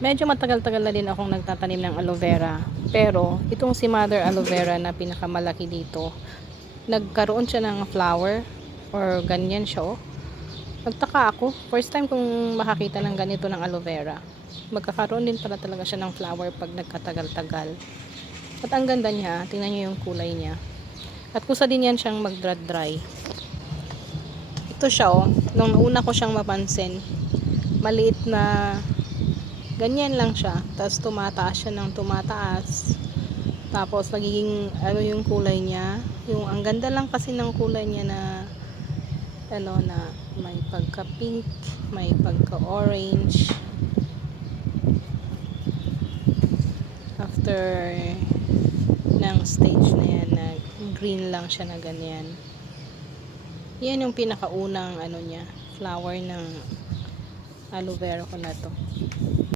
Medyo matagal-tagal na din akong nagtatanim ng aloe vera. Pero, itong si mother aloe vera na pinakamalaki dito, nagkaroon siya ng flower or ganyan siya oh. Nagtaka ako. First time kong makakita ng ganito ng aloe vera. Magkakaroon din pala talaga siya ng flower pag nagkatagal-tagal. At ang ganda niya, tingnan niyo yung kulay niya. At kusa din yan siyang mag-dry. Ito siya oh, nung una ko siyang mapansin, maliit na ganyan lang siya. Tapos tumataas siya ng tumataas. Tapos nagiging ano yung kulay niya. Yung ang ganda lang kasi ng kulay niya na ano na may pagka pink, may pagka orange. After ng stage na yan na green lang siya na ganyan. Yan yung pinakaunang ano niya, flower ng aloe vera ko na to.